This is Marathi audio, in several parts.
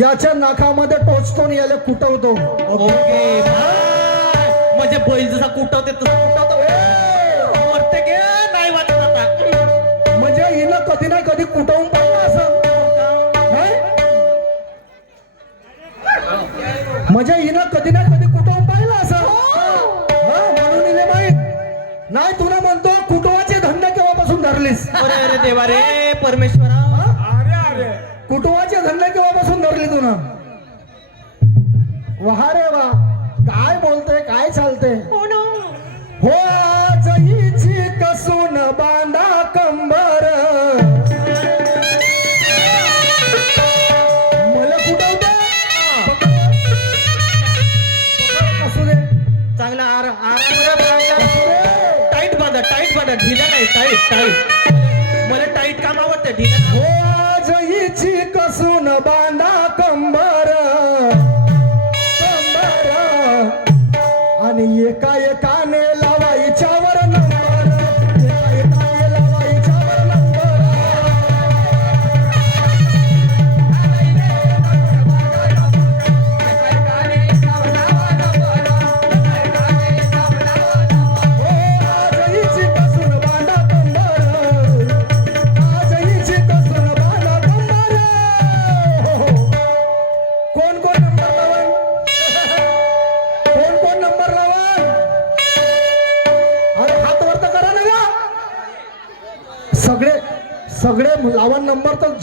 याच्या नाकामध्ये टोचतो याला कुटवतो. ओके म्हणजे बैल जसा कुटवते तसं कुटवतो. आता. म्हणजे हिनं कधी ना कधी कुटवून पाहिलं असं. हं? म्हणजे हिनं कधी ना कधी कुटवून पाहिलं असं. हं, म्हणून हिने माहीत. नाही तुला म्हणतो कुटवाचे धंदे केव्हापासून धरलीस? अरे अरे देवा रे परमेश्वरा. अरे अरे कुटुंबाचे धंदे केव्हापासून धरली तू ना. वाह रे वा काय बोलते काय चालते हो हो कसून बांधा कंबर. मला असू दे चांगला आर टाईट बांधा टाईट बांधा. ढिला नाही टाईट टाईट. मला टाईट काम आवडतं ढिला. हो आज हिची कसून बांधा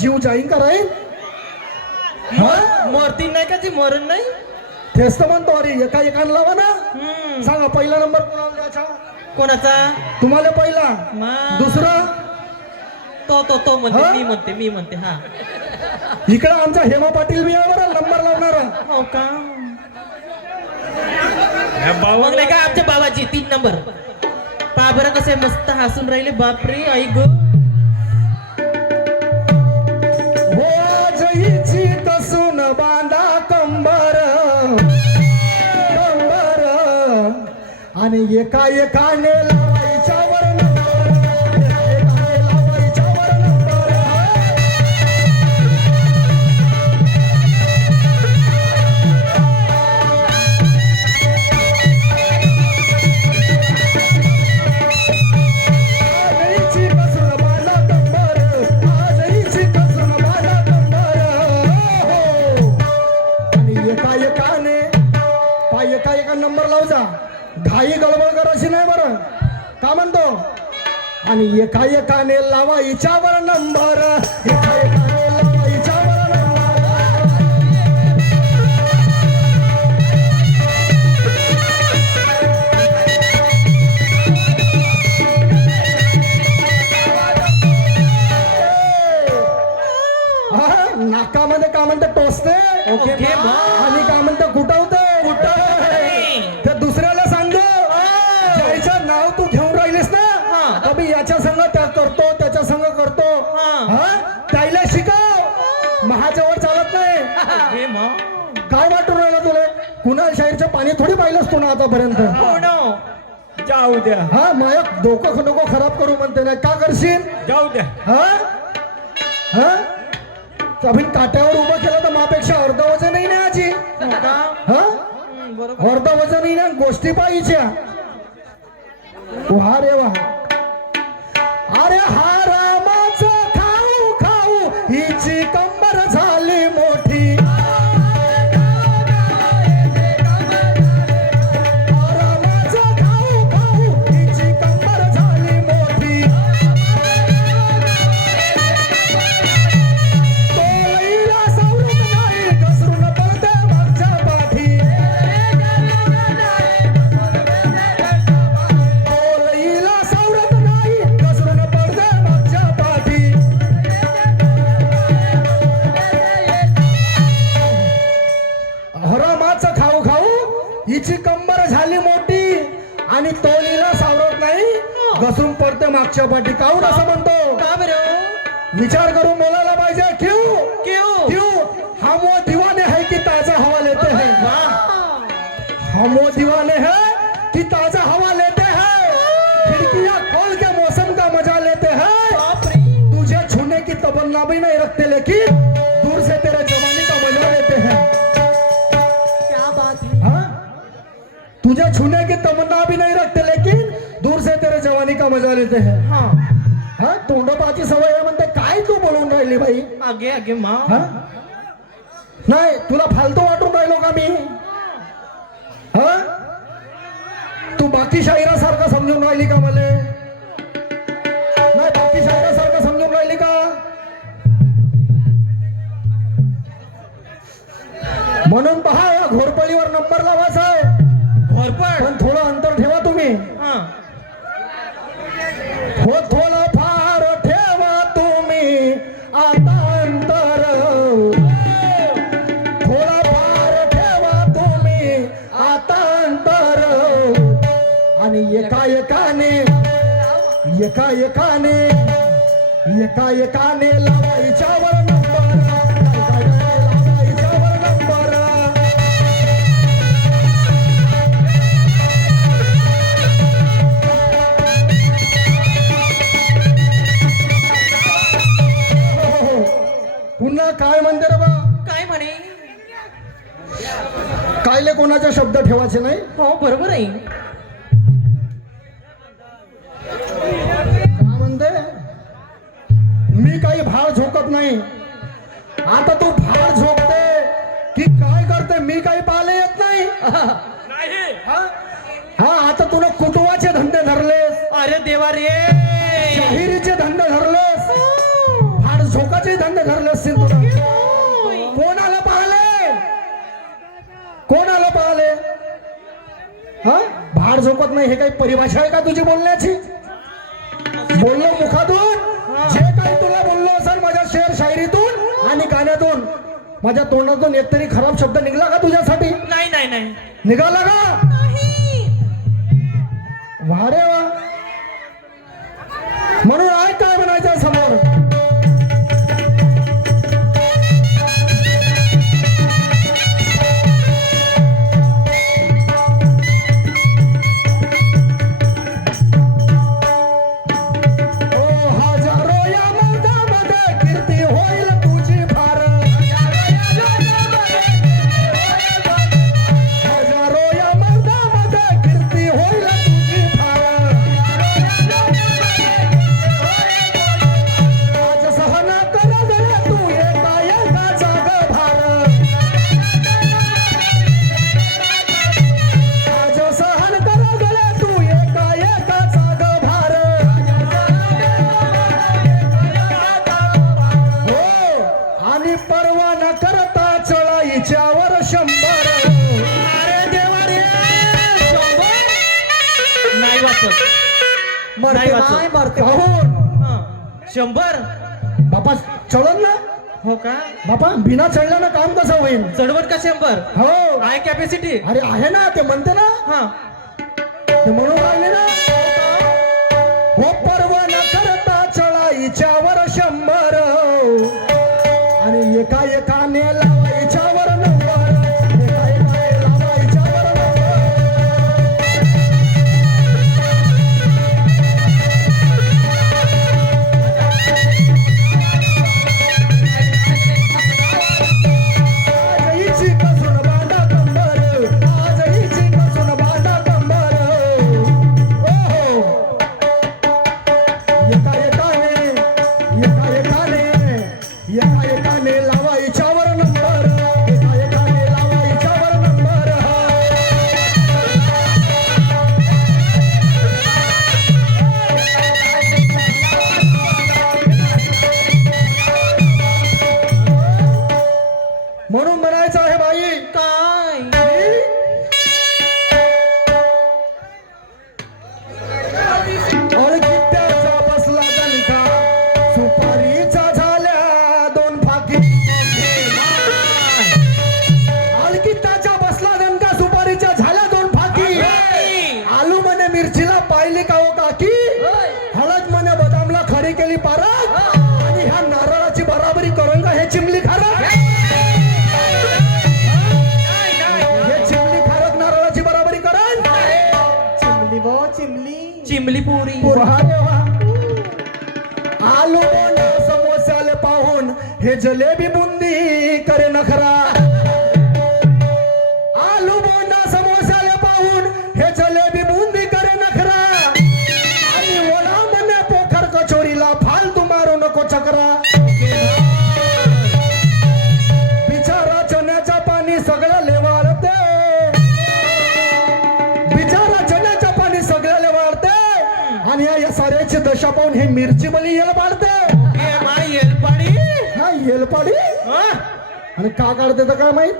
जीव जाईन का राहील हा? मरती नाही का ती? मरण नाही? तेच तर म्हणतो अरे एका एकानं लावा ना. सांगा पहिला नंबर कोणाला द्यायचा? कोणाचा? तुम्हाला पहिला. मा- दुसरा? तो तो तो म्हणते? मी म्हणते मी म्हणते हा. इकडे आमचा हेमा पाटील बी आहे बरं नंबर लावणारा. हो का? मग नाही का आमच्या बाबाची तीन नंबर. पा बरं कसे मस्त हसून राहिले. बापरे आई गो. आज हिची कसून बांधा कंबर. कंबर. आणि एका एकाने घाई गडबड करायची नाही बरं. का म्हणतो? आणि एका एकाने लावा हिच्यावर नंबर. एका एकाने लावा हिच्यावर नंबर. हा, नाकामध्ये का म्हणते टोचते? ओके. आणि का म्हणते कुटवते आतापर्यंत. हो ना जाऊ द्या. हा माया डोकं नको खराब करू म्हणते ना का करशील? जाऊ द्या. हा? हा? अभिन काट्यावर उभं केलं तर मापेक्षा अर्ध वजन नाही ना आजी. हो? अर्ध वजन नाही ना? गोष्टी पाहिजे. वा रे वा. अरे हा हरामाचं खाऊ खाऊ हिची कंबर झाली मोठी आणि तोळीला सावरत नाही. घसरून पडते मागच्या पाठी. काऊन असं म्हणतो? का बरं? विचार करून बोलायला पाहिजे. क्यों? क्यों? क्यों? हम वो दीवाने हैं कि ताजा हवा लेते हैं हम वो. दीवाने मजा लेते हैं. तोंडोबाची सवय आहे म्हणते काय तू बोलून राहिली बाई? आगे आगे मा. हा? नाही तुला फालतू वाटून राहिलो का मी? हा? तू बाकी शाहिरासारखं समजून राहिली का मले? नाही बाकी शाहिरासारखं समजून राहिली का? म्हणून पहा या घोरपळीवर नंबर लावायचा आहे. घोरपड? पण थोडं अंतर ठेवा तुम्ही. एका एकाने एका एकाने नंबर हो. पुन्हा काय म्हणते रे बा? काय म्हणे? कायले कोणाचे शब्द ठेवायचे नाही? हो बरोबर आहे. नाही. आता तू भार झोकते की काय करते मी काही पाहिले येत नाही. हा? हा आता तुला कुटुंबाचे धंदे धरलेस. अरे देवा रे. हिरीचे धंदे धरलेस. भार झोकाचे धंदे धरले असतील तुला. कोण आलं पाहले कोण आलं पाहले हा? भाड झोपत नाही हे काही परिभाषा आहे का तुझी बोलण्याची? बोललो मुखातून माझ्या तोंडातून एक तरी खराब शब्द निघला का तुझ्यासाठी? नाही नाही नाही. निघाला का? वा रे वा. म्हणून शंभर. बापा चढल ना. हो का? बापा बिना चढल्यानं काम कसं होईल? चढवत का शंभर? हो. आहे कॅपॅसिटी अरे आहे ना ते म्हणते ना. हा. ते म्हणून राहिले ना. हो पर्व न मिरचीला पाहिली का हो काकी? हळद म्हणे बदामला खरी केली पारक आणि ह्या नारळाची बराबरी करून का हे चिमली खारक. हे. चिमली खारक नारळाची बराबरी करण चिमली बो चिमली चिमली पुरी. आलू बोंडा समोसाले पाहून. हे जलेबी बुंदी करे नखरा पाडी हा? आणि का काढते तर काय माहीत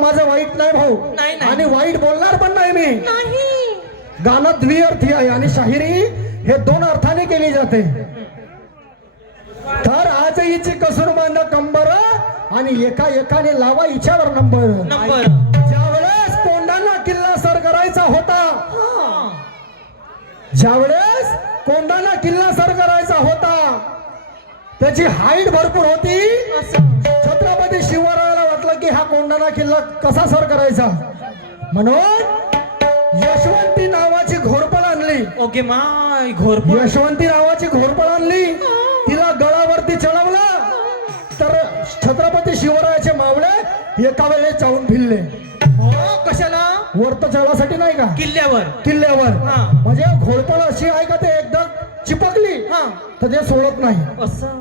माझं वाईट नाही भाऊ. नाही, नाही. आणि वाईट बोलणार पण नाही मी. नाही. गाणं द्विअर्थी आहे आणि शाहिरी हे दोन अर्थाने केली जाते. तर आज हिची कसूर बांध कंबर आणि एका एकाने लावा हिच्यावर नंबर. नंबर. ज्यावेळेस कोंडाणा किल्ला सर करायचा होता हा. ज्यावेळेस कोंडाणा किल्ला सर करायचा होता त्याची हाईट भरपूर होती. कोंडाणा किल्ला कसा सर करायचा? म्हणून यशवंती नावाची घोरपळ आणली. ओके माय घोरपड यशवंती नावाची घोरपळ आणली. तिला गळावरती चढवलं. तर छत्रपती शिवरायाचे मावळे एका वेळेस जाऊन भिल्ले हो कशाला? वर तर चढासाठी नाही का? किल्ल्यावर. किल्ल्यावर. म्हणजे घोरपळ अशी आहे का ते एकदा चिपकली? हा. तर ते सोडत नाही. असं.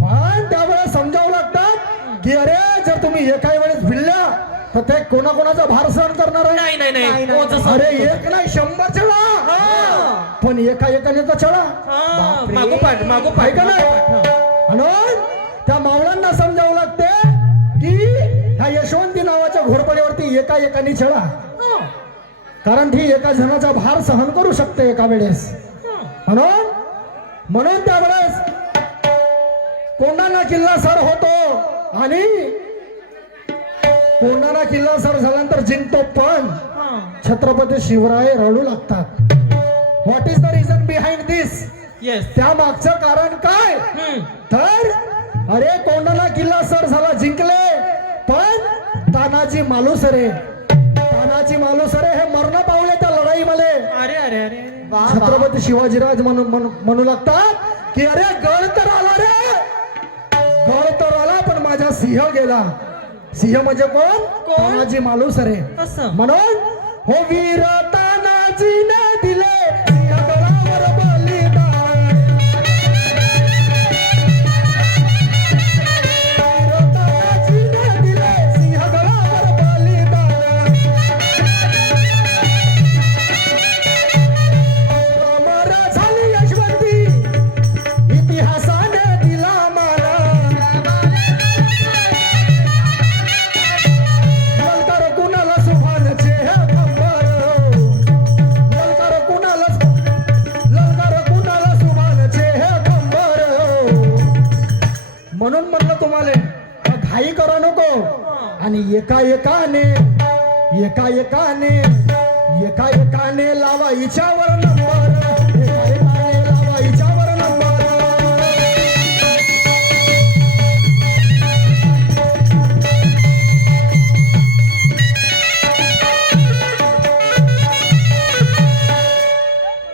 पण त्यावेळेस समजावं लागतं की अरे जर तुम्ही एकाही वेळेस भिडल्या तर ते कोणाकोणाचा भार सहन करणार आहे? नाही अरे एक नाही शंभर चढा हा. पण एका एकाने तर चढा का नाही? म्हणून त्या मावळ्यांना समजावं लागते की ह्या यशवंती नावाच्या घोरपडीवरती एका एकाने चढा. कारण ती एका जणाचा भार सहन करू शकते एका वेळेस. हा. म्हणून म्हणून त्यावेळेस कोंडाणा किल्ला सर होतो आणि कोंडाणा किल्ला सर झाल्यानंतर जिंकतो पण. छत्रपती शिवराय रडू लागतात. What is the reason behind this yes त्या मागचं कारण काय. तर अरे कोंडाणा किल्ला सर झाला जिंकले? पण तानाजी मालुसरे. तानाजी मालुसरे हे मरण पावले त्या लढाईमध्ये. अरे अरे अरे. छत्रपती शिवाजीराज म्हणू म्हणू- लागतात की अरे गड तर आला रे! गड तर आला पण माझा सिंह गेला. सिंह म्हणजे कोण? कोण? तानाजी मालुसरे. असं म्हणून हो वीर तानाजीने दिले घाई करा नको. आणि एका एकाने एका एकाने एका एकाने लावा. हिच्यावर